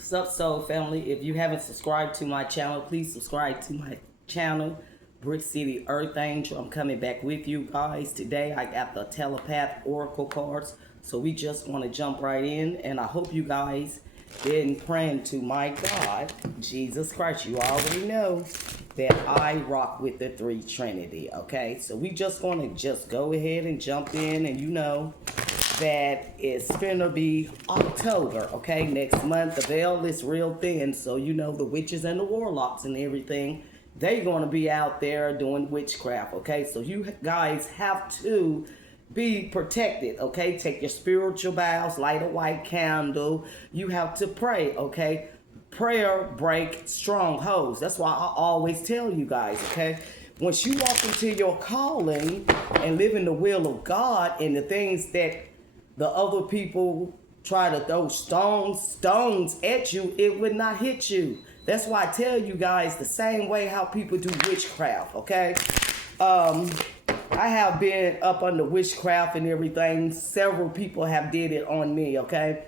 What's up, Soul Family? If you haven't subscribed to my channel, please subscribe to my channel, Brick City Earth Angel. I'm coming back with you guys. Today, I got the Telepath Oracle cards. So we just want to jump right in. And I hope you guys been praying to my God, Jesus Christ. You already know that I rock with the Three Trinity, okay? So we just going to just go ahead and jump in, and you know that it's gonna be October, okay? Next month, the veil is real thin, so you know the witches and the warlocks and everything, they gonna be out there doing witchcraft, okay? So you guys have to be protected, okay? Take your spiritual vows, light a white candle. You have to pray, okay? Prayer break strongholds. That's why I always tell you guys, okay? Once you walk into your calling and live in the will of God and the things that the other people try to throw stones at you, it would not hit you. That's why I tell you guys the same way how people do witchcraft, okay? I have been up under witchcraft and everything. Several people have did it on me, okay?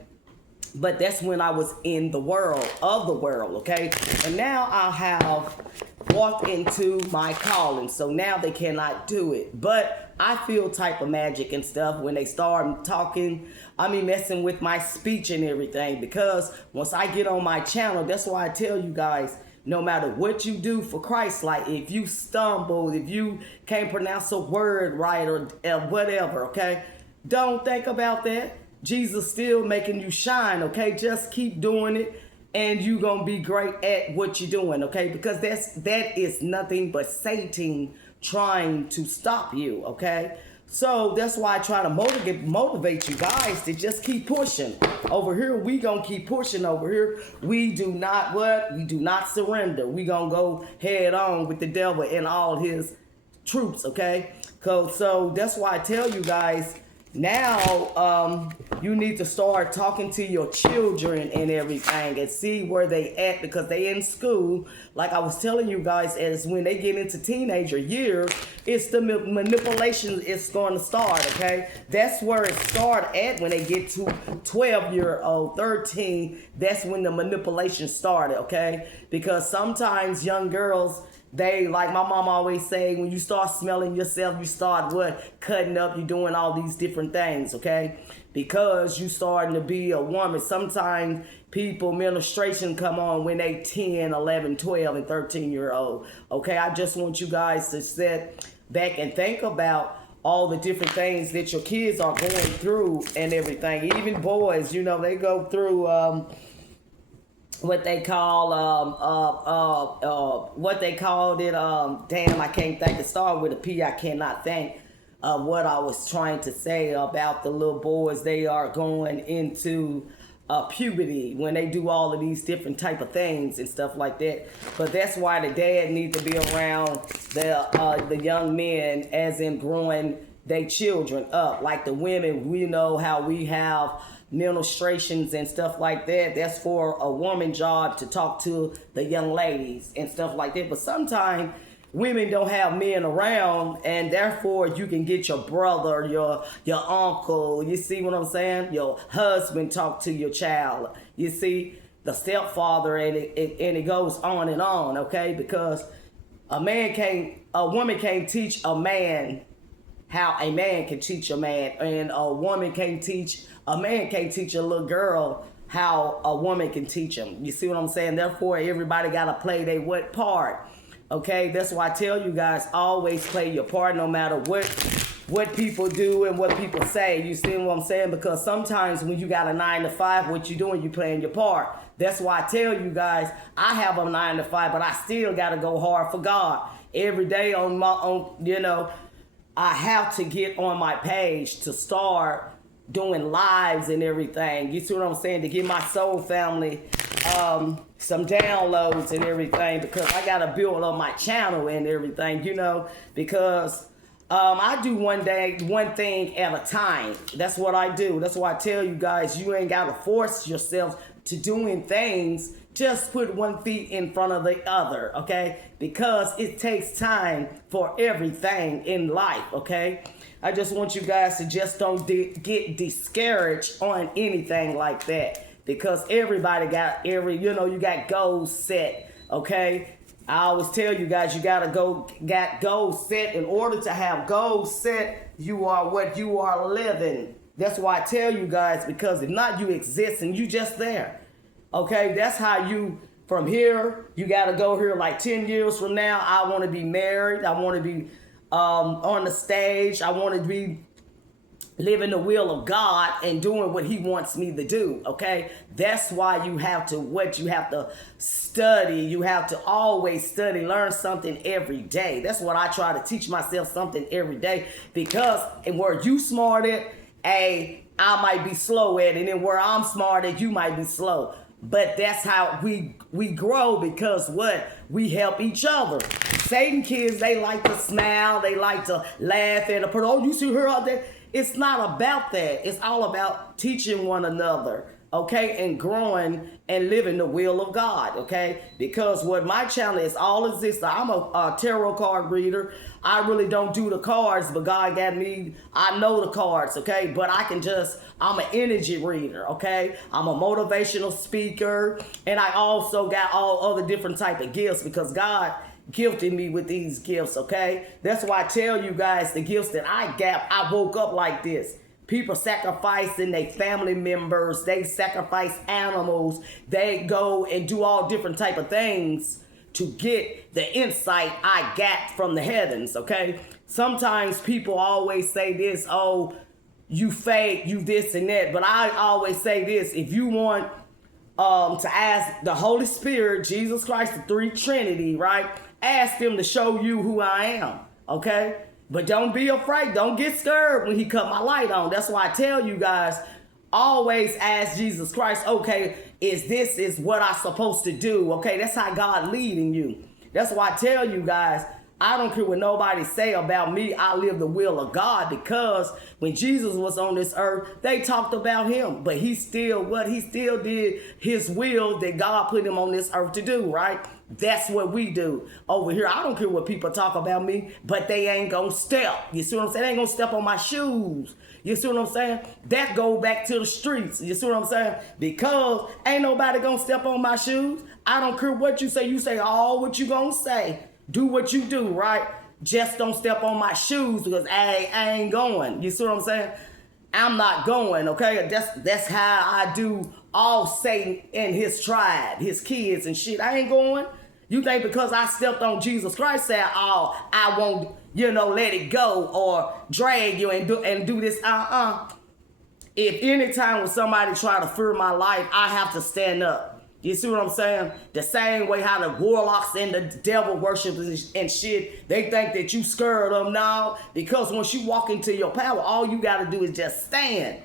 But that's when I was in the world, okay? And now I have walked into my calling, so now they cannot do it. But I feel type of magic and stuff when they start talking, messing with my speech and everything, because once I get on my channel, that's why I tell you guys, no matter what you do for Christ, like if you stumble, if you can't pronounce a word right or whatever, okay? Don't think about that. Jesus still making you shine, okay? Just keep doing it and you gonna be great at what you're doing, okay? Because that is nothing but Satan trying to stop you, okay? So that's why I try to motivate you guys to just keep pushing. Over here, we gonna keep pushing over here. We do not surrender. We gonna go head on with the devil and all his troops, okay? So that's why I tell you guys, now you need to start talking to your children and everything and see where they at, because they in school. Like I was telling you guys, as when they get into teenager years, it's the manipulation is going to start, okay? That's where it start at when they get to 12-year-old, 13. That's when the manipulation started, okay? Because sometimes young girls, they, like my mom always say, when you start smelling yourself, you start cutting up, you doing all these different things, okay? Because you starting to be a woman. Sometimes people, menstruation come on when they 10, 11, 12, and 13-year-old, okay? I just want you guys to sit back and think about all the different things that your kids are going through and everything. Even boys, you know, they go through what they call damn, I can't think. It started with a P. I cannot think what I was trying to say about the little boys. They are going into puberty when they do all of these different type of things and stuff like that. But that's why the dad needs to be around the young men, as in growing their children up. Like the women, we know how we have ministrations and stuff like that. That's for a woman job to talk to the young ladies and stuff like that. But sometimes women don't have men around, and therefore you can get your brother, your uncle, you see what I'm saying? Your husband talk to your child. You see, the stepfather, and it goes on and on, okay? Because a woman can't teach a man how a man can teach a man, and a man can't teach a little girl how a woman can teach them. You see what I'm saying? Therefore, everybody got to play their what part, okay? That's why I tell you guys, always play your part no matter what people do and what people say. You see what I'm saying? Because sometimes when you got a 9 to 5, what you doing, you playing your part. That's why I tell you guys, I have a 9 to 5, but I still got to go hard for God. Every day on my own, you know, I have to get on my page to start doing lives and everything. You see what I'm saying? To give my soul family some downloads and everything, because I got to build up my channel and everything, you know, because I do one thing at a time. That's what I do. That's why I tell you guys, you ain't got to force yourself to doing things. Just put one feet in front of the other, okay? Because it takes time for everything in life, okay? I just want you guys to just don't get discouraged on anything like that. because everybody got you got goals set, okay? I always tell you guys, you got goals set. In order to have goals set, you are what you are living. That's why I tell you guys, because if not, you exist and you just there. Okay, that's how you, from here, you got to go here like 10 years from now. I want to be married. I want to be on the stage. I want to be living the will of God and doing what he wants me to do. Okay, that's why you have to study. You have to always study, learn something every day. That's what I try to teach myself, something every day, because and where you smart at, I might be slow at it, and where I'm smart at, you might be slow. But that's how we grow, because we help each other. Satan kids, they like to smile, they like to laugh at a person. Oh, you see her out there? It's not about that. It's all about teaching one another, okay, and growing and living the will of God, okay? Because what my channel is all this. I'm a tarot card reader. I really don't do the cards, but God got me. I know the cards, okay? But I'm an energy reader, okay? I'm a motivational speaker, and I also got all other different type of gifts, because God gifted me with these gifts, okay? That's why I tell you guys the gifts that I got. I woke up like this. People sacrificing their family members. They sacrifice animals. They go and do all different type of things to get the insight I got from the heavens, okay? Sometimes people always say this, oh, you fake, you this and that. But I always say this, if you want to ask the Holy Spirit, Jesus Christ, the three Trinity, right? Ask him to show you who I am, okay? But don't be afraid. Don't get scared when he cut my light on. That's why I tell you guys, always ask Jesus Christ, okay, is what I'm supposed to do? Okay, that's how God leading you. That's why I tell you guys, I don't care what nobody say about me. I live the will of God, because when Jesus was on this earth, they talked about him, but he still did his will that God put him on this earth to do, right? That's what we do over here. I don't care what people talk about me, but they ain't gonna step. You see what I'm saying? They ain't gonna step on my shoes. You see what I'm saying? That go back to the streets. You see what I'm saying? Because ain't nobody gonna step on my shoes. I don't care what you say. You say all what you gonna say. Do what you do, right? Just don't step on my shoes, because I ain't going. You see what I'm saying? I'm not going, okay? That's how I do all Satan and his tribe, his kids and shit. I ain't going. You think because I stepped on Jesus Christ, say, oh, I won't, let it go or drag you and do this. If any time when somebody try to fear my life, I have to stand up. You see what I'm saying? The same way how the warlocks and the devil worshipers and shit, they think that you scared them now. Because once you walk into your power, all you got to do is just stand.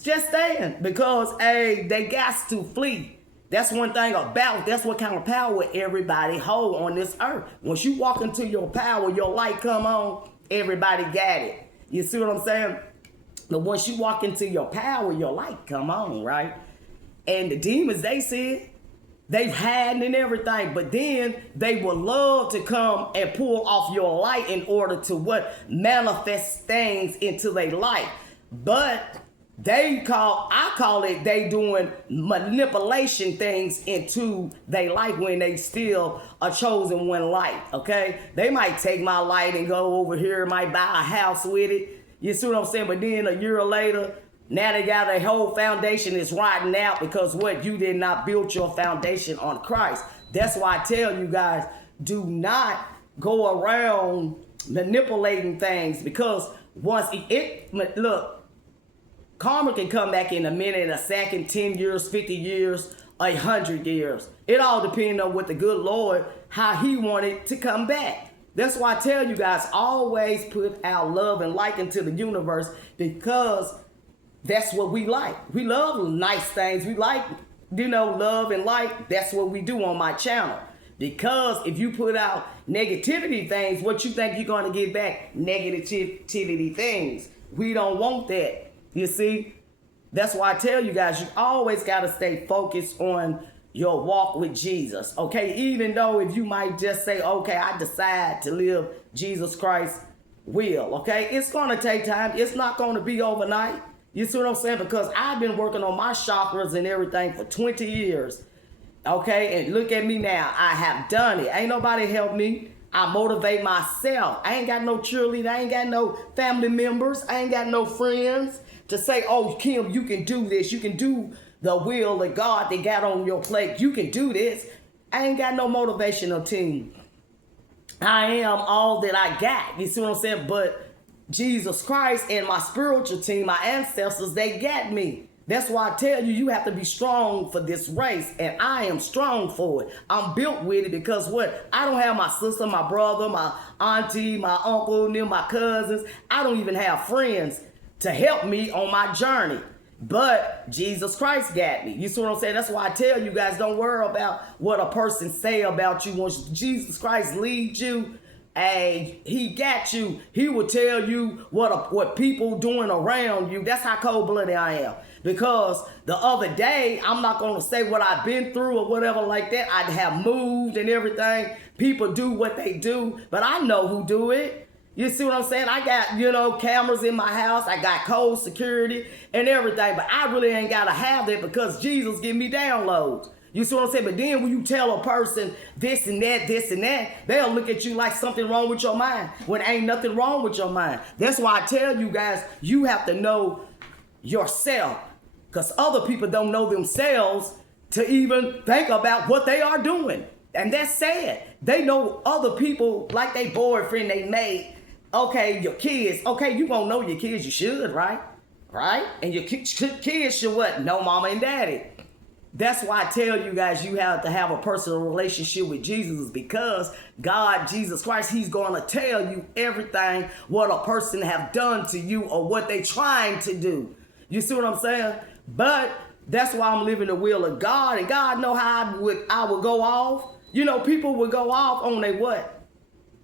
Just stand. Because, they got to flee. That's one thing that's what kind of power everybody hold on this earth. Once you walk into your power, your light come on, everybody got it. You see what I'm saying? But once you walk into your power, your light come on, right? And the demons, they said, they've hiding and everything, but then they will love to come and pull off your light in order to manifest things into their life. But I call it they doing manipulation things into their life when they still a chosen one light, okay? They might take my light and go over here, might buy a house with it. You see what I'm saying? But then a year later, now they got a whole foundation is rotting out, because you did not build your foundation on Christ. That's why I tell you guys, do not go around manipulating things, because once look, karma can come back in a minute, a second, 10 years, 50 years, 100 years. It all depends on what the good Lord, how he wanted to come back. That's why I tell you guys, always put out love and light into the universe, because that's what we like. We love nice things. We like, love and light. That's what we do on my channel. Because if you put out negativity things, what you think you're going to get back? Negativity things. We don't want that. You see? That's why I tell you guys, you always got to stay focused on your walk with Jesus. Okay? Even though if you might just say, okay, I decide to live Jesus Christ's will. Okay? It's going to take time. It's not going to be overnight. You see what I'm saying? Because I've been working on my chakras and everything for 20 years. Okay, and look at me now. I have done it. Ain't nobody help me. I motivate myself. I ain't got no cheerleader. I ain't got no family members. I ain't got no friends to say, oh, Kim, you can do this. You can do the will of God that got on your plate. You can do this. I ain't got no motivational team. I am all that I got. You see what I'm saying? But Jesus Christ and my spiritual team, my ancestors, they got me. That's why I tell you, you have to be strong for this race. And I am strong for it. I'm built with it because what? I don't have my sister, my brother, my auntie, my uncle, my cousins. I don't even have friends to help me on my journey. But Jesus Christ got me. You see what I'm saying? That's why I tell you guys, don't worry about what a person say about you. Once Jesus Christ leads you, hey, he got you. He will tell you what people doing around you. That's how cold-blooded I am. Because the other day, I'm not going to say what I've been through or whatever like that. I have moved and everything. People do what they do, but I know who do it. You see what I'm saying? I got, cameras in my house. I got code security and everything, but I really ain't got to have that because Jesus give me downloads. You see what I'm saying? But then when you tell a person this and that, they'll look at you like something wrong with your mind when ain't nothing wrong with your mind. That's why I tell you guys, you have to know yourself because other people don't know themselves to even think about what they are doing. And that's sad. They know other people like they boyfriend, they mate. Okay, your kids. Okay, you gonna know your kids. You should, right? Right? And your kids should what? Know mama and daddy. That's why I tell you guys you have to have a personal relationship with Jesus because God, Jesus Christ, he's going to tell you everything what a person have done to you or what they trying to do. You see what I'm saying? But that's why I'm living the will of God, and God know how I would go off. People would go off on their what?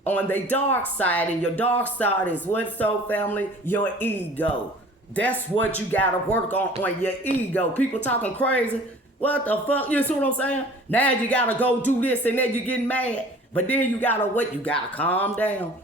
On their dark side, and your dark side is what, so family? Your ego. That's what you got to work on your ego. People talking crazy. What the fuck? You see what I'm saying? Now you gotta go do this and then you getting mad. But then you gotta what? You gotta calm down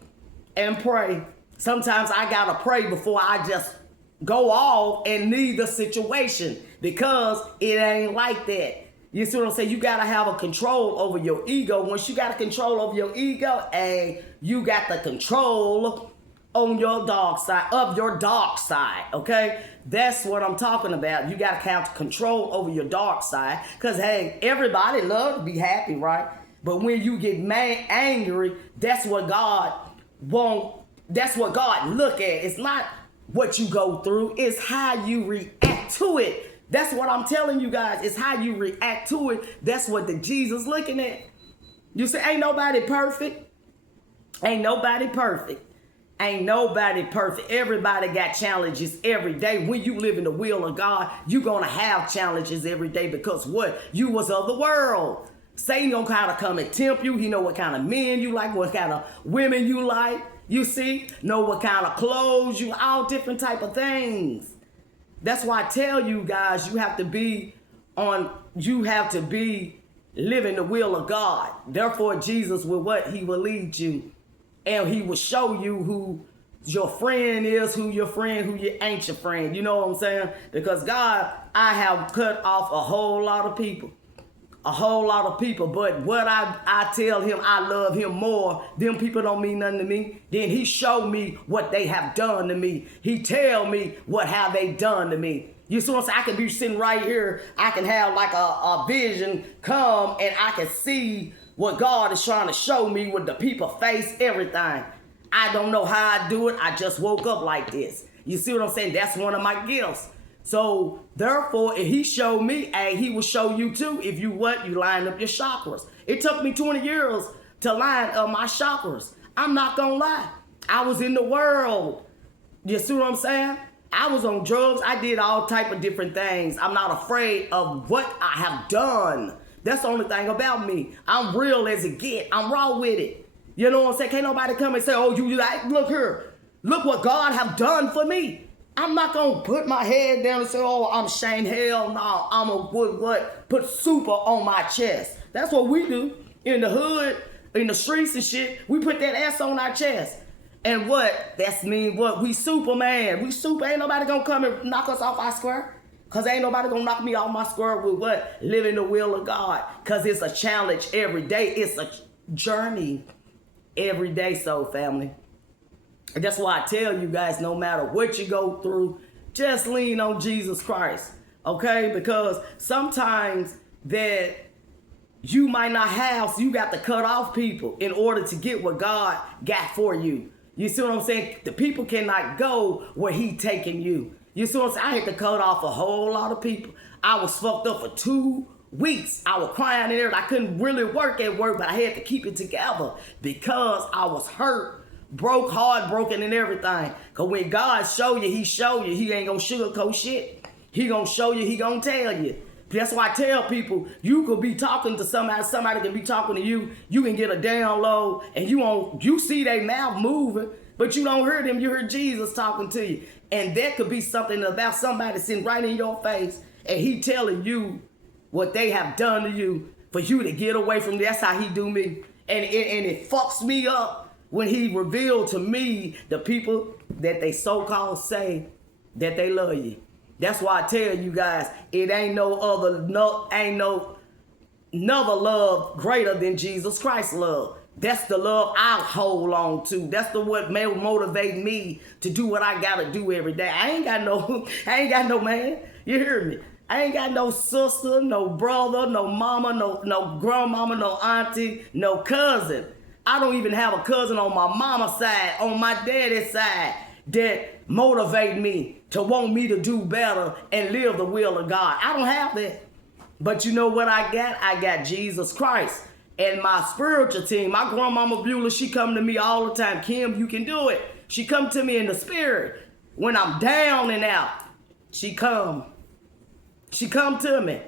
and pray. Sometimes I gotta pray before I just go off and leave the situation because it ain't like that. You see what I'm saying? You gotta have a control over your ego. Once you got a control over your ego, and you got the control on your dark side, okay? That's what I'm talking about. You got to have control over your dark side because, hey, everybody love to be happy, right? But when you get angry, that's what God won't, that's what God look at. It's not what you go through. It's how you react to it. That's what I'm telling you guys. It's how you react to it. That's what the Jesus looking at. You say, ain't nobody perfect. Ain't nobody perfect. Ain't nobody perfect. Everybody got challenges every day. When you live in the will of God, you're going to have challenges every day because what? You was of the world. Satan gonna kind of come and tempt you. He know what kind of men you like, what kind of women you like. You see? Know what kind of clothes you, all different type of things. That's why I tell you guys, you have to be living the will of God. Therefore, Jesus will what? He will lead you. And he will show you who your friend is, who your ain't your friend. You know what I'm saying? Because God, I have cut off a whole lot of people. But what I tell him, I love him more. Them people don't mean nothing to me. Then he showed me what they have done to me. He tell me what have they done to me. You see what I'm saying? I can be sitting right here. I can have like a vision come and I can see what God is trying to show me with the people face, everything. I don't know how I do it. I just woke up like this. You see what I'm saying? That's one of my gifts. So therefore, if he showed me, hey, he will show you too if you line up your chakras. It took me 20 years to line up my chakras. I'm not gonna lie. I was in the world. You see what I'm saying? I was on drugs. I did all type of different things. I'm not afraid of what I have done. That's the only thing about me. I'm real as it get. I'm raw with it. You know what I'm saying? Can't nobody come and say, oh, you like, look here. Look what God have done for me. I'm not going to put my head down and say, oh, I'm Shane. Hell no. I'm going to put super on my chest. That's what we do in the hood, in the streets and shit. We put that ass on our chest. And what? That's mean what? We Superman. We super. Ain't nobody gonna come and knock us off our square. Cause ain't nobody gonna knock me off my square with what? Living the will of God. Cause it's a challenge every day. It's a journey every day, soul family. And that's why I tell you guys, no matter what you go through, just lean on Jesus Christ. Okay? Because sometimes that you might not have, so you got to cut off people in order to get what God got for you. You see what I'm saying? The people cannot go where he taking you. You see what I'm saying? I had to cut off a whole lot of people. I was fucked up for 2 weeks. I was crying in there. I couldn't really work at work, but I had to keep it together because I was hurt, broke, heartbroken and everything. Because when God show you, he show you. He ain't going to sugarcoat shit. He going to show you. He going to tell you. That's why I tell people, you could be talking to somebody can be talking to you. You can get a download and you see their mouth moving, but you don't hear them. You hear Jesus talking to you. And that could be something about somebody sitting right in your face and he telling you what they have done to you for you to get away from. That's how he do me. And it fucks me up when he revealed to me the people that they so-called say that they love you. That's why I tell you guys, it ain't no another love greater than Jesus Christ's love. That's the love I hold on to. That's the what may motivate me to do what I gotta do every day. I ain't got no man. You hear me? I ain't got no sister, no brother, no mama, no grandmama, no auntie, no cousin. I don't even have a cousin on my mama's side, on my daddy's side, that motivate me to want me to do better and live the will of God. I don't have that. But you know what I got? I got Jesus Christ. And my spiritual team, my grandmama Beulah, she come to me all the time. Kim, you can do it. She come to me in the spirit. When I'm down and out, she come to me.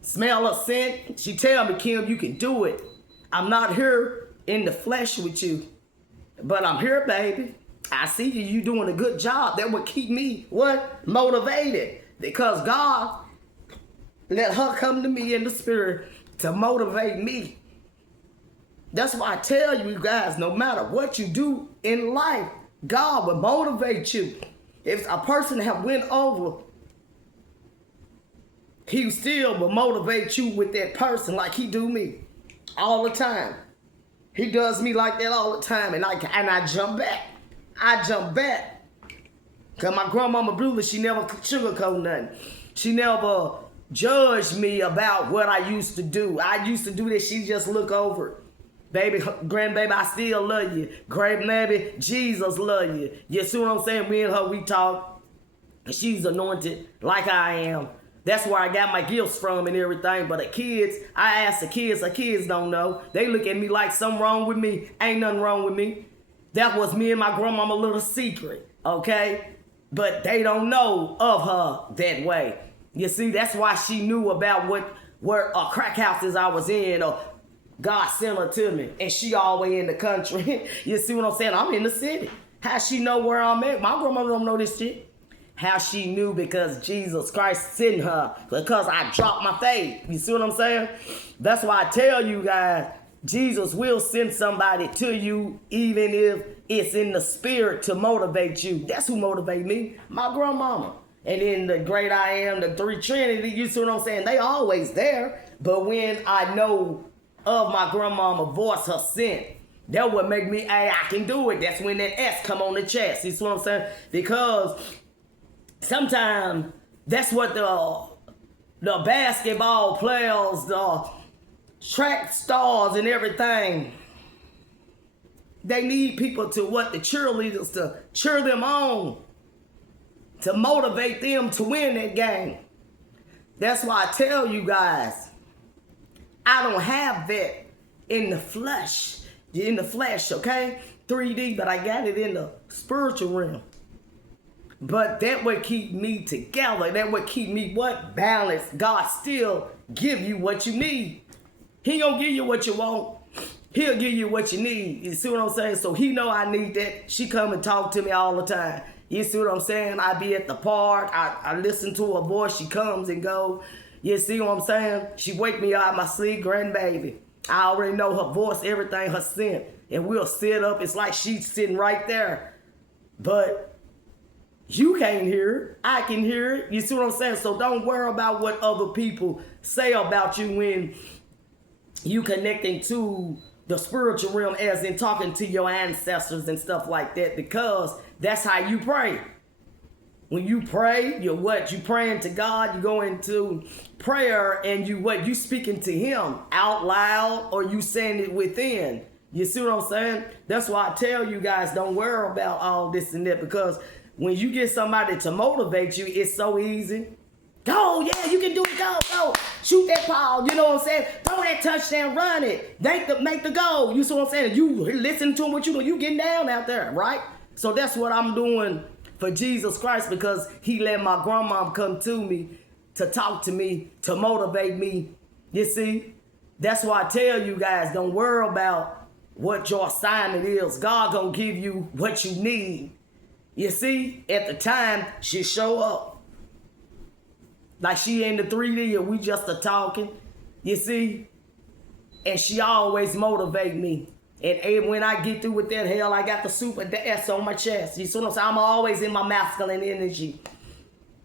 Smell her scent. She tell me, Kim, you can do it. I'm not here in the flesh with you, but I'm here, baby. I see you doing a good job. That would keep me, motivated. Because God let her come to me in the spirit to motivate me. That's why I tell you guys, no matter what you do in life, God will motivate you. If a person have went over, he still will motivate you with that person like he do me all the time. He does me like that all the time, and I jump back. I jump back. Because my grandmama Beulah, she never sugarcoat nothing. She never judged me about what I used to do. I used to do this. She just look over it. Baby, grandbaby, I still love you. Grandbaby, Jesus love you. You see what I'm saying? Me and her, we talk. She's anointed like I am. That's where I got my gifts from and everything. But the kids, I ask the kids don't know. They look at me like something wrong with me. Ain't nothing wrong with me. That was me and my grandmama little secret, okay? But they don't know of her that way. You see, that's why she knew about where crack houses I was in, or God sent her to me, and she all the way in the country. You see what I'm saying? I'm in the city. How she know where I'm at? My grandmother don't know this shit. How she knew? Because Jesus Christ sent her, because I dropped my faith. You see what I'm saying? That's why I tell you guys, Jesus will send somebody to you, even if it's in the spirit, to motivate you. That's who motivate me, my grandmama. And then the great I am, the three Trinity, you see what I'm saying? They always there. But when I know of my grandmama voice, her scent, that would make me, hey, I can do it. That's when that S come on the chest. You see what I'm saying? Because sometimes that's what the basketball players, the track stars and everything, they need people to the cheerleaders to cheer them on, to motivate them to win that game. That's why I tell you guys, I don't have that in the flesh, okay? 3D, but I got it in the spiritual realm. But that would keep me together. That would keep me balanced. God still give you what you need. He gonna give you what you want. He'll give you what you need. You see what I'm saying? So he know I need that. She come and talk to me all the time. You see what I'm saying? I be at the park. I listen to her voice. She comes and go. You see what I'm saying? She wake me out of my sleep, grandbaby. I already know her voice, everything, her scent. and we'll sit up. It's like she's sitting right there. But you can't hear it. I can hear it. You see what I'm saying? So don't worry about what other people say about you when you connecting to the spiritual realm, as in talking to your ancestors and stuff like that, because that's how you pray. When you pray, you're what? You praying to God, you go into prayer and you speaking to him out loud, or you saying it within. You see what I'm saying? That's why I tell you guys, don't worry about all this and that, because when you get somebody to motivate you, it's so easy. Go, yeah, you can do it, go, shoot that ball, you know what I'm saying? Throw that touchdown, run it, make the goal, you see what I'm saying? You listen to him, what you do, you getting down out there, right? So that's what I'm doing for Jesus Christ, because he let my grandmom come to me, to talk to me, to motivate me, you see? That's why I tell you guys, don't worry about what your assignment is. God gonna give you what you need. You see, at the time, she show up. Like she in the 3D and we just a talking, you see? And she always motivate me. And when I get through with that, hell, I got the super S on my chest. You see what I'm saying? I'm always in my masculine energy.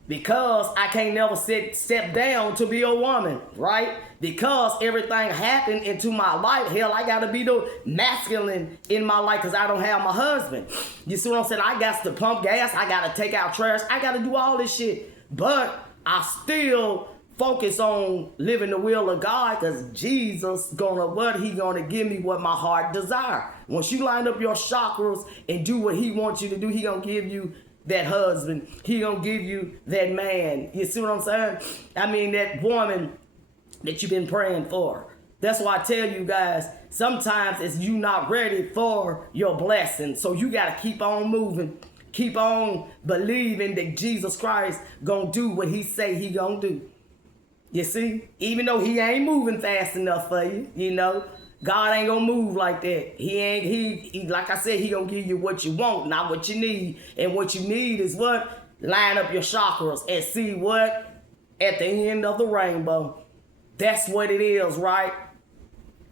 Because I can't never step down to be a woman, right? Because everything happened into my life. Hell, I got to be the masculine in my life because I don't have my husband. You see what I'm saying? I got to pump gas. I got to take out trash. I got to do all this shit. But I still focus on living the will of God, because Jesus he gonna give me what my heart desire. Once you line up your chakras and do what he wants you to do, he gonna give you that husband. He gonna give you that man. You see what I'm saying? I mean, that woman that you've been praying for. That's why I tell you guys, sometimes it's you not ready for your blessing. So you gotta keep on moving. Keep on believing that Jesus Christ gonna do what he say he gonna do. You see? Even though he ain't moving fast enough for you, you know, God ain't gonna move like that. He like I said, he gonna give you what you want, not what you need. And what you need is what? Line up your chakras and see what? At the end of the rainbow. That's what it is, right?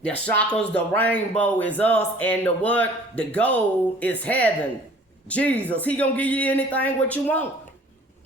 The chakras, the rainbow is us, and the what? The goal is heaven. Jesus, he gonna give you anything what you want.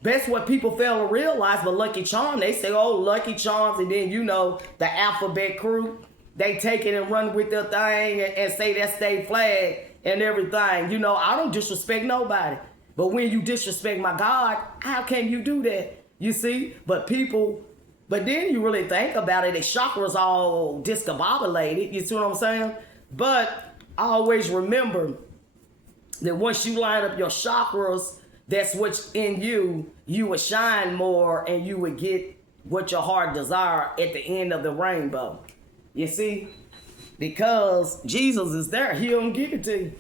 That's what people fail to realize. But Lucky Charm, they say, oh, Lucky Charms, and then you know the alphabet crew, they take it and run with their thing and say that's their flag and everything. You know, I don't disrespect nobody. But when you disrespect my God, how can you do that? You see? But then you really think about it, the chakras all discombobulated. You see what I'm saying? But I always remember that once you line up your chakras, that's what's in you, you would shine more and you would get what your heart desire at the end of the rainbow. You see? Because Jesus is there. He don't give it to you.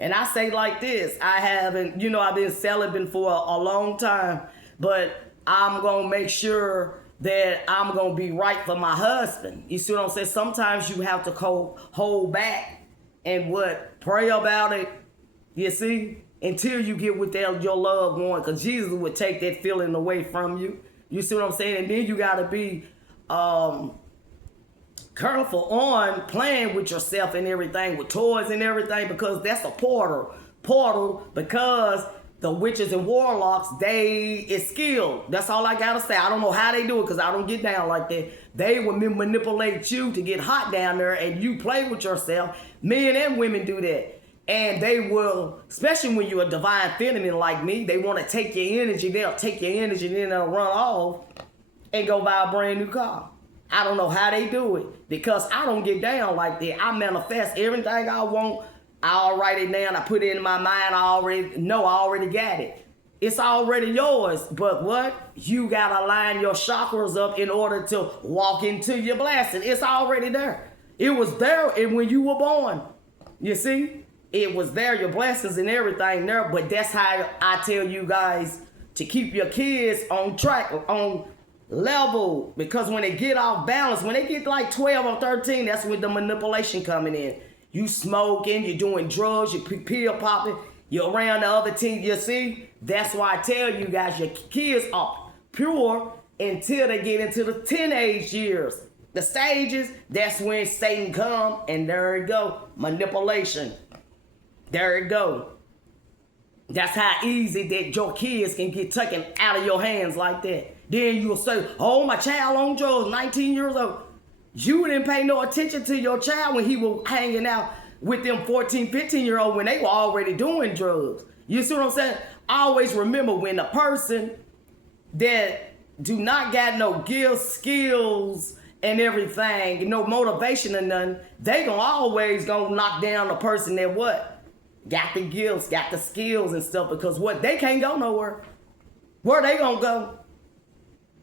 And I say like this, I've been celibate for a long time, but I'm going to make sure that I'm going to be right for my husband. You see what I'm saying? Sometimes you have to hold back and pray about it. You see, until you get with your loved one, because Jesus would take that feeling away from you. You see what I'm saying? And then you got to be careful on playing with yourself and everything, with toys and everything, because that's a portal, because the witches and warlocks, it's skilled. That's all I got to say. I don't know how they do it, because I don't get down like that. They will manipulate you to get hot down there, and you play with yourself. Men and women do that. And they will, especially when you're a divine feminine like me, they want to take your energy. They'll take your energy and then they'll run off and go buy a brand new car. I don't know how they do it, because I don't get down like that. I manifest everything I want. I'll write it down. I put it in my mind. I already got it. It's already yours. But what? You got to line your chakras up in order to walk into your blessing. It's already there. It was there when you were born. You see? It was there, your blessings and everything there, but that's how I tell you guys to keep your kids on track, on level, because when they get off balance, when they get like 12 or 13, that's when the manipulation coming in. You smoking, you're doing drugs, you're pill popping, you're around the other team, you see? That's why I tell you guys, your kids are pure until they get into the teenage years. the stages, that's when Satan come, and there it go. Manipulation. There it go. That's how easy that your kids can get taken out of your hands like that. Then you'll say, oh, my child on drugs, 19 years old. You didn't pay no attention to your child when he was hanging out with them 14, 15-year-old when they were already doing drugs. You see what I'm saying? Always remember, when the person that do not got no gifts, skills, and everything, no motivation or nothing, they always gonna knock down the person that what? Got the gifts, got the skills and stuff, because what? They can't go nowhere. Where they gonna go?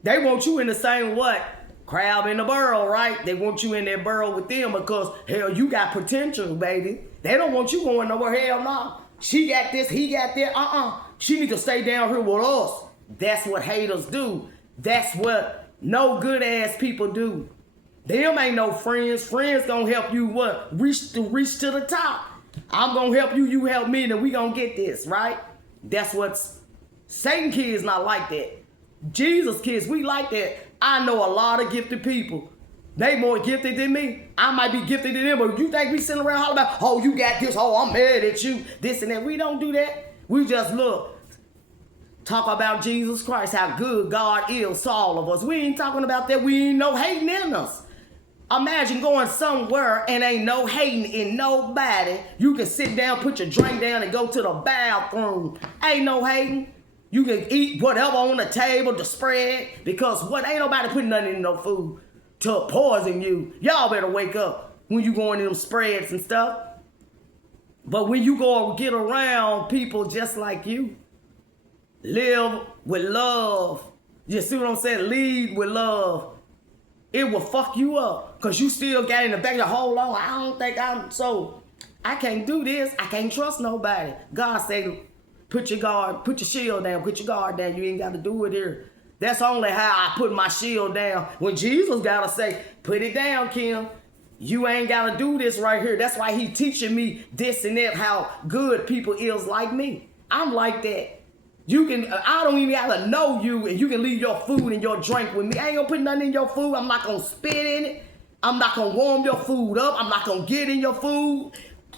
They want you in the same what? Crab in the barrel, right? They want you in that barrel with them because, hell, you got potential, baby. They don't want you going nowhere. Hell no. She got this, he got that. She need to stay down here with us. That's what haters do. That's what no good ass people do. Them ain't no friends. Friends gonna help you what? Reach to the top. I'm gonna help you, you help me, and we gonna get this, right? That's what's Satan kids not like that. Jesus kids, we like that. I know a lot of gifted people. They more gifted than me. I might be gifted than them, but you think we sitting around hollering about, oh, you got this, oh, I'm mad at you, this and that. We don't do that. We just talk about Jesus Christ, how good God is to all of us. We ain't talking about that. We ain't no hating in us. Imagine going somewhere and ain't no hating in nobody. You can sit down, put your drink down, and go to the bathroom. Ain't no hating. You can eat whatever on the table, the spread, because what? Ain't nobody putting nothing in no food to poison you. Y'all better wake up when you go into them spreads and stuff. But when you go get around people just like you, live with love. You see what I'm saying? Lead with love. It will fuck you up because you still got in the back of your whole long. I don't think I can't do this. I can't trust nobody. God said, put your shield down, put your guard down. You ain't got to do it here. That's only how I put my shield down. When Jesus got to say, put it down, Kim. You ain't got to do this right here. That's why he teaching me this and that, how good people is like me. I'm like that. I don't even have to know you, and you can leave your food and your drink with me. I ain't gonna put nothing in your food. I'm not gonna spit in it. I'm not gonna warm your food up. I'm not gonna get in your food,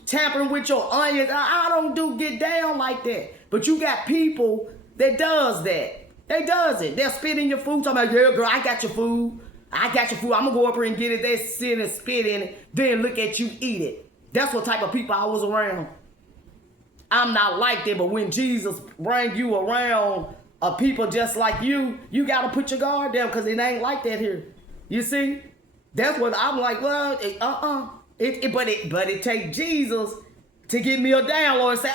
tampering with your onions. I don't get down like that. But you got people that does that. They does it. They'll spit in your food, talking about, yeah, girl, I got your food. I'm gonna go up here and get it. They sit and spit in it, then look at you eat it. That's what type of people I was around. I'm not like that, but when Jesus bring you around people just like you got to put your guard down because it ain't like that here. You see? That's what I'm like, well, but it take Jesus to give me a download and say,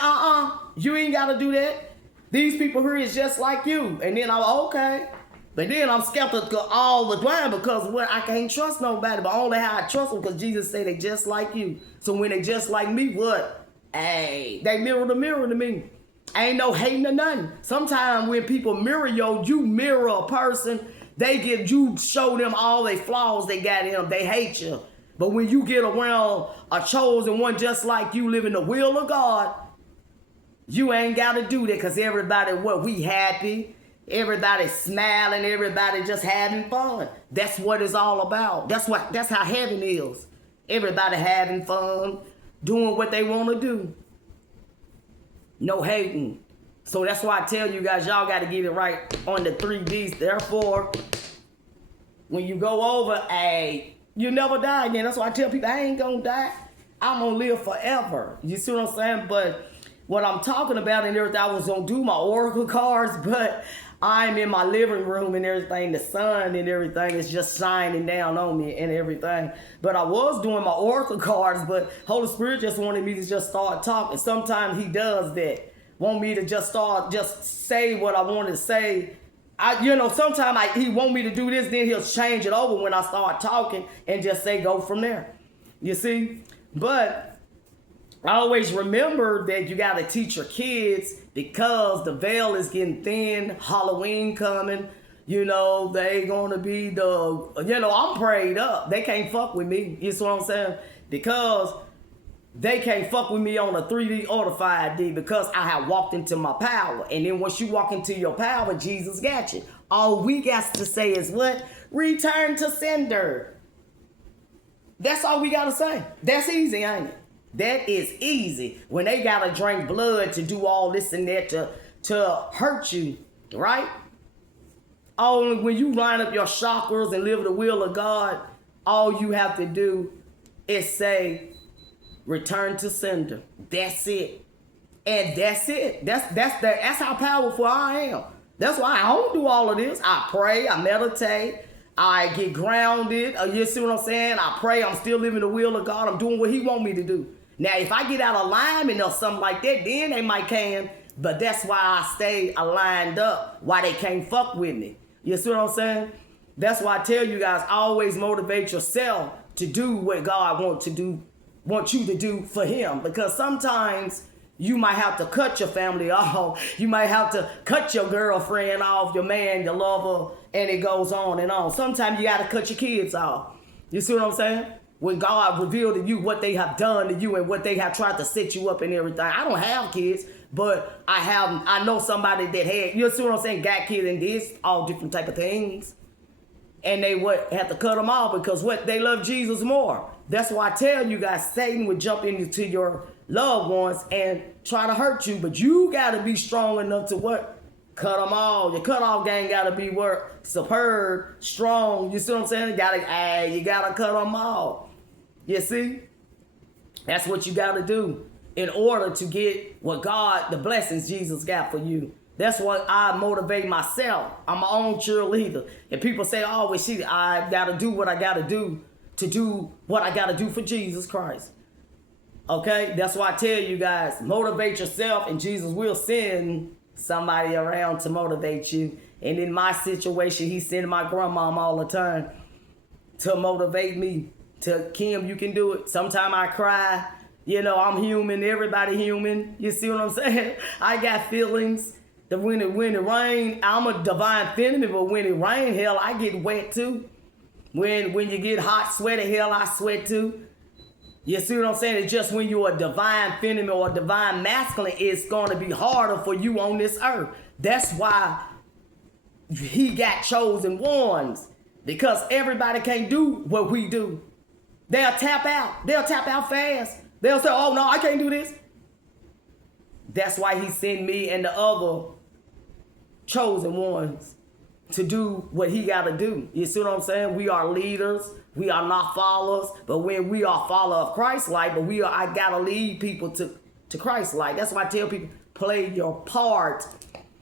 you ain't got to do that. These people here is just like you. And then I'm okay. But then I'm skeptical all the time because I can't trust nobody, but only how I trust them because Jesus said they just like you. So when they just like me, what? Hey, they mirror to me. Ain't no hating or nothing. Sometimes when people mirror you mirror a person, you show them all their flaws they got in them. They hate you. But when you get around a chosen one just like you, living the will of God, you ain't got to do that because everybody, we happy. Everybody smiling. Everybody just having fun. That's what it's all about. That's how heaven is. Everybody having fun. Doing what they want to do. No hating. So that's why I tell you guys, y'all got to get it right on the 3Ds. Therefore, when you go over, you never die again. That's why I tell people, I ain't going to die. I'm going to live forever. You see what I'm saying? But what I'm talking about and everything, I was going to do my oracle cards, but I'm in my living room and everything. The sun and everything is just shining down on me and everything. But I was doing my oracle cards, but Holy Spirit just wanted me to just start talking. Sometimes he does that. Want me to just say what I want to say. Sometimes he want me to do this, then he'll change it over when I start talking and just say go from there. You see? But I always remember that you got to teach your kids because the veil is getting thin, Halloween coming, they going to be I'm prayed up. They can't fuck with me. You see what I'm saying? Because they can't fuck with me on a 3D or the 5D because I have walked into my power. And then once you walk into your power, Jesus got you. All we got to say is what? Return to sender. That's all we gotta say. That's easy, ain't it? That is easy. When they gotta drink blood to do all this and that to hurt you, right? Only when you line up your chakras and live the will of God, all you have to do is say, return to sender. That's it. And that's it. That's how powerful I am. That's why I don't do all of this. I pray, I meditate, I get grounded. You see what I'm saying? I pray, I'm still living the will of God. I'm doing what he want me to do. Now, if I get out of alignment or something like that, then they might can. But that's why I stay aligned up, why they can't fuck with me. You see what I'm saying? That's why I tell you guys, always motivate yourself to do what God wants you to do for him. Because sometimes you might have to cut your family off. You might have to cut your girlfriend off, your man, your lover, and it goes on and on. Sometimes you got to cut your kids off. You see what I'm saying? When God revealed to you what they have done to you and what they have tried to set you up and everything. I don't have kids, but I know somebody that had, you see what I'm saying, got kids and this, all different type of things. And they have to cut them off because they love Jesus more. That's why I tell you guys, Satan would jump into your loved ones and try to hurt you, but you got to be strong enough to cut them all. Your cutoff game got to be superb, strong. You see what I'm saying? You got to cut them all. You see? That's what you got to do in order to get the blessings Jesus got for you. That's what I motivate myself. I'm my own cheerleader. And people say, oh, well, I got to do what I got to do what I got to do for Jesus Christ. Okay? That's why I tell you guys, motivate yourself and Jesus will send somebody around to motivate you. And in my situation, he's sending my grandmom all the time to motivate me. To Kim, you can do it. Sometimes I cry. You know, I'm human. Everybody human. You see what I'm saying? I got feelings. When it rain, I'm a divine feminine, but when it rain, hell, I get wet too. When you get hot, sweaty, hell, I sweat too. You see what I'm saying? It's just when you're a divine feminine or a divine masculine, it's going to be harder for you on this earth. That's why he got chosen ones, because everybody can't do what we do. They'll tap out. They'll tap out fast. They'll say, oh, no, I can't do this. That's why he sent me and the other chosen ones to do what he got to do. You see what I'm saying? We are leaders. We are not followers. But when we are followers of Christ-like, I got to lead people to Christ-like. That's why I tell people, play your part.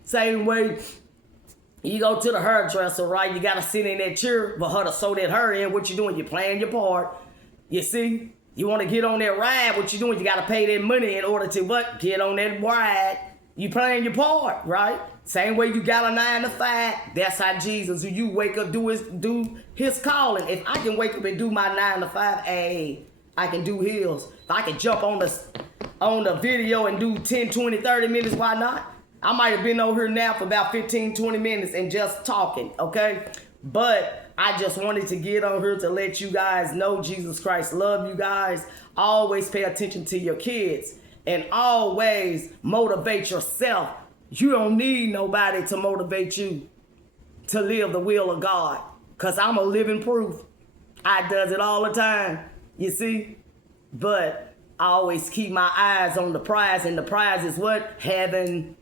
Same way you go to the hairdresser, right? You got to sit in that chair for her to sew that hair in. What you doing? You're playing your part. You see? You want to get on that ride, what you doing? You got to pay that money in order to what? Get on that ride. You playing your part, right? Same way you got a 9 to 5. That's how Jesus, when you wake up, do his calling. If I can wake up and do my 9 to 5, hey, I can do his. If I can jump on the video and do 10, 20, 30 minutes, why not? I might have been over here now for about 15, 20 minutes and just talking, okay? But I just wanted to get on here to let you guys know Jesus Christ love you guys. Always pay attention to your kids and always motivate yourself. You don't need nobody to motivate you to live the will of God, because I'm a living proof. I does it all the time, you see? But I always keep my eyes on the prize, and the prize is what? Heaven.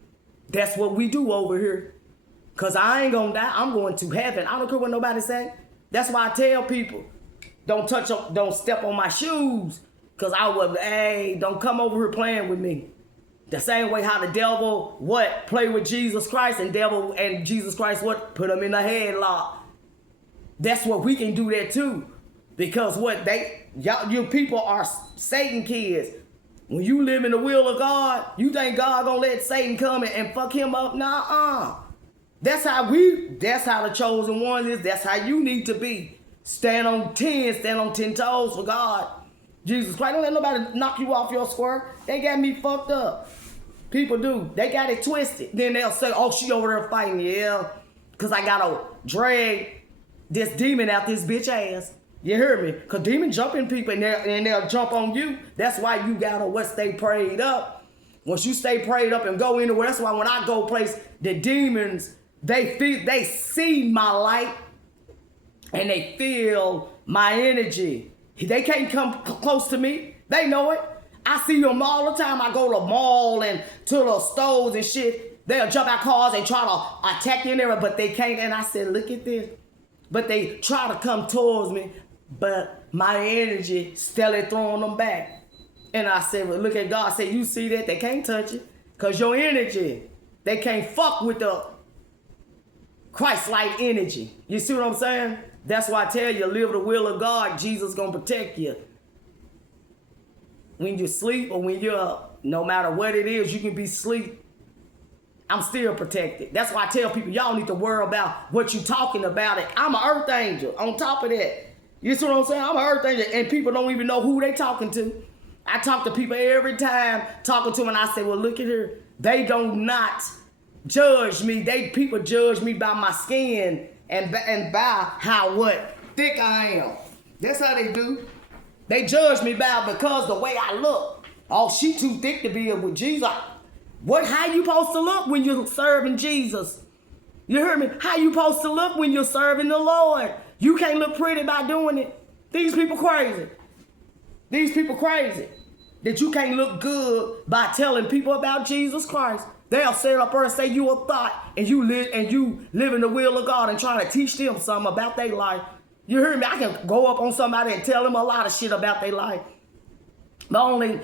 That's what we do over here. Because I ain't going to die. I'm going to heaven. I don't care what nobody say. That's why I tell people, don't step on my shoes. Because don't come over here playing with me. The same way how the devil, play with Jesus Christ, and Jesus Christ, put him in a headlock. That's what we can do that too. Because you people are Satan kids. When you live in the will of God, you think God gonna let Satan come and fuck him up? Nah. That's how the chosen one is. That's how you need to be. Stand on 10 toes for God. Jesus Christ, don't let nobody knock you off your square. They got me fucked up. People do. They got it twisted. Then they'll say, oh, she over there fighting. Yeah, because I got to drag this demon out this bitch ass. You hear me? Because demons jump in people and they'll jump on you. That's why you got to stay prayed up. Once you stay prayed up and go anywhere, that's why when I go place, the demons, they see my light and they feel my energy. They can't come close to me. They know it. I see them all the time. I go to the mall and to the stores and shit. They'll jump out cars and try to attack you and everything, but they can't. And I said, look at this. But they try to come towards me, but my energy steadily throwing them back. And I said, well, look at God. I said, you see that? They can't touch it because your energy, they can't fuck with the Christ-like energy. You see what I'm saying? That's why I tell you, live the will of God. Jesus gonna protect you. When you sleep or when you're up, no matter what it is, you can be asleep. I'm still protected. That's why I tell people, y'all need to worry about what you talking about. It. I'm an earth angel. On top of that, you see what I'm saying? I'm an earth angel, and people don't even know who they talking to. I talk to people every time, talking to them, and I say, well, look at here. They do not judge me. People judge me by my skin and by how thick I am. That's how they do. They judge me because the way I look. Oh, she too thick to be with Jesus. How you supposed to look when you're serving Jesus? You hear me? How you supposed to look when you're serving the Lord? You can't look pretty by doing it. These people crazy. These people crazy. That you can't look good by telling people about Jesus Christ. They'll sit up there and say you a thought and you live in the will of God and try to teach them something about their life. You hear me? I can go up on somebody and tell them a lot of shit about their life. But only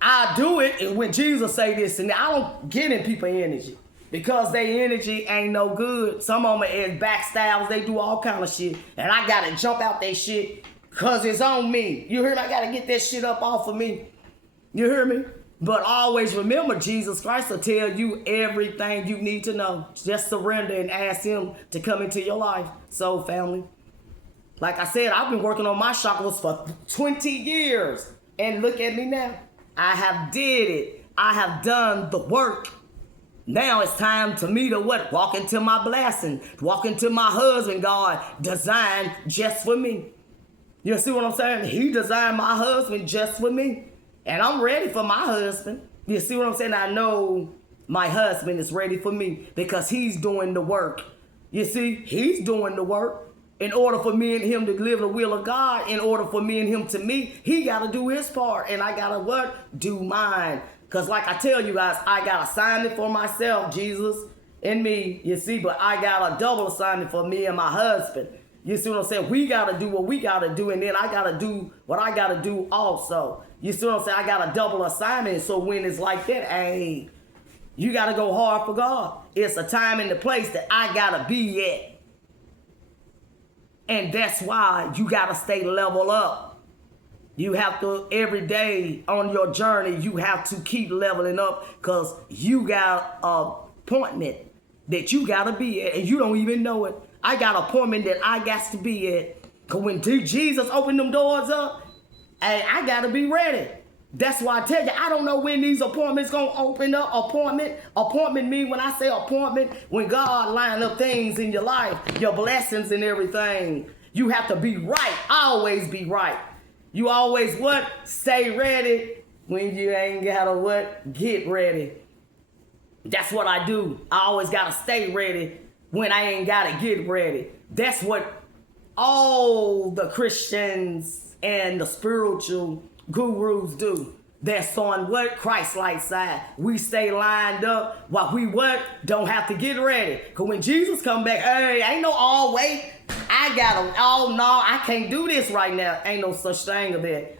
I do it when Jesus say this, and I don't get in people's energy because their energy ain't no good. Some of them is backstabs. They do all kind of shit, and I gotta jump out that shit because it's on me. You hear me? I gotta get that shit up off of me. You hear me? But always remember, Jesus Christ will tell you everything you need to know. Just surrender and ask him to come into your life. So, family, like I said, I've been working on my chakras for 20 years. And look at me now. I have did it. I have done the work. Now it's time to me to what? Walk into my blessing. Walk into my husband God designed just for me. You see what I'm saying? He designed my husband just for me. And I'm ready for my husband. You see what I'm saying? I know my husband is ready for me because he's doing the work. You see, he's doing the work. In order for me and him to live the will of God, in order for me and him to meet, he got to do his part. And I got to what? Do mine. Because like I tell you guys, I got assignment for myself, Jesus and me. You see, but I got a double assignment for me and my husband. You see what I'm saying? We got to do what we got to do, and then I got to do what I got to do also. You see what I'm saying? I got a double assignment, so when it's like that, hey, you got to go hard for God. It's a time and the place that I got to be at. And that's why you got to stay level up. You have to, every day on your journey, you have to keep leveling up because you got an appointment that you got to be at, and you don't even know it. I got an appointment that I got to be at. Because when Jesus opened them doors up, hey, I got to be ready. That's why I tell you, I don't know when these appointments going to open up. Appointment mean when I say appointment, when God line up things in your life, your blessings and everything. You have to be right. Always be right. You always what? Stay ready when you ain't got to what? Get ready. That's what I do. I always got to stay ready when I ain't got to get ready. That's what all the Christians and the spiritual gurus do. That's on what? Christ-like side. We stay lined up while we what? Don't have to get ready. Because when Jesus come back, hey, ain't no all wait. I got to, oh no, I can't do this right now. Ain't no such thing of that.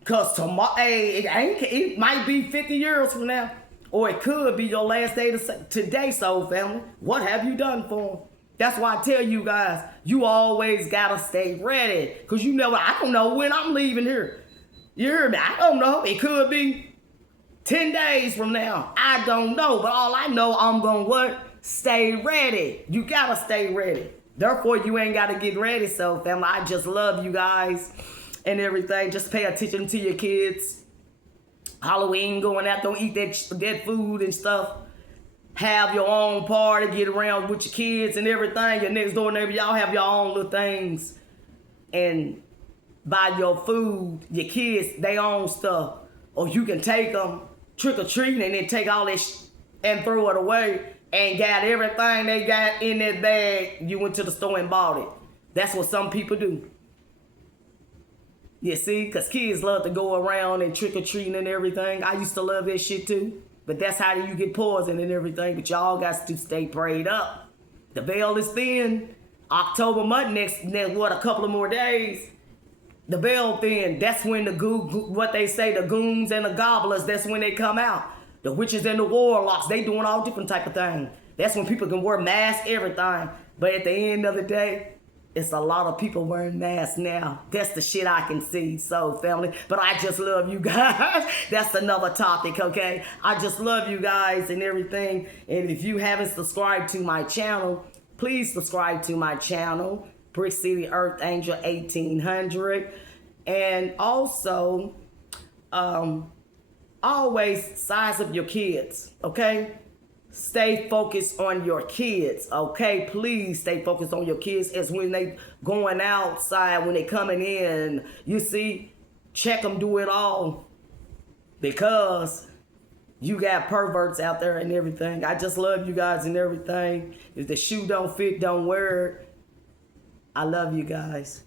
Because tomorrow, hey, it might be 50 years from now. Or it could be your last day today, soul family. What have you done for them? That's why I tell you guys, you always got to stay ready. Because you never, I don't know when I'm leaving here. You hear me? I don't know. It could be 10 days from now. I don't know. But all I know, I'm going to what? Stay ready. You got to stay ready. Therefore, you ain't got to get ready, soul family. I just love you guys and everything. Just pay attention to your kids. Halloween, going out, don't eat that food and stuff. Have your own party, get around with your kids and everything. Your next door neighbor, y'all have your own little things. And buy your food, your kids, they own stuff. Or you can take them trick-or-treating and then take all this and throw it away and got everything they got in that bag. You went to the store and bought it. That's what some people do. You see, because kids love to go around and trick-or-treating and everything. I used to love that shit too. But that's how you get poisoned and everything. But y'all got to stay prayed up. The veil is thin. October month, next what, a couple of more days. The veil thin. That's when what they say, the goons and the gobblers, that's when they come out. The witches and the warlocks, they doing all different type of things. That's when people can wear masks, everything. But at the end of the day, it's a lot of people wearing masks now. That's the shit I can see. So, family, but I just love you guys. That's another topic, okay? I just love you guys and everything. And if you haven't subscribed to my channel, please subscribe to my channel, Brick City Earth Angel 1800. And also, always size up your kids, okay? Stay focused on your kids, okay? Please stay focused on your kids as when they going outside, when they coming in. You see, check them, do it all. Because you got perverts out there and everything. I just love you guys and everything. If the shoe don't fit, don't wear it. I love you guys.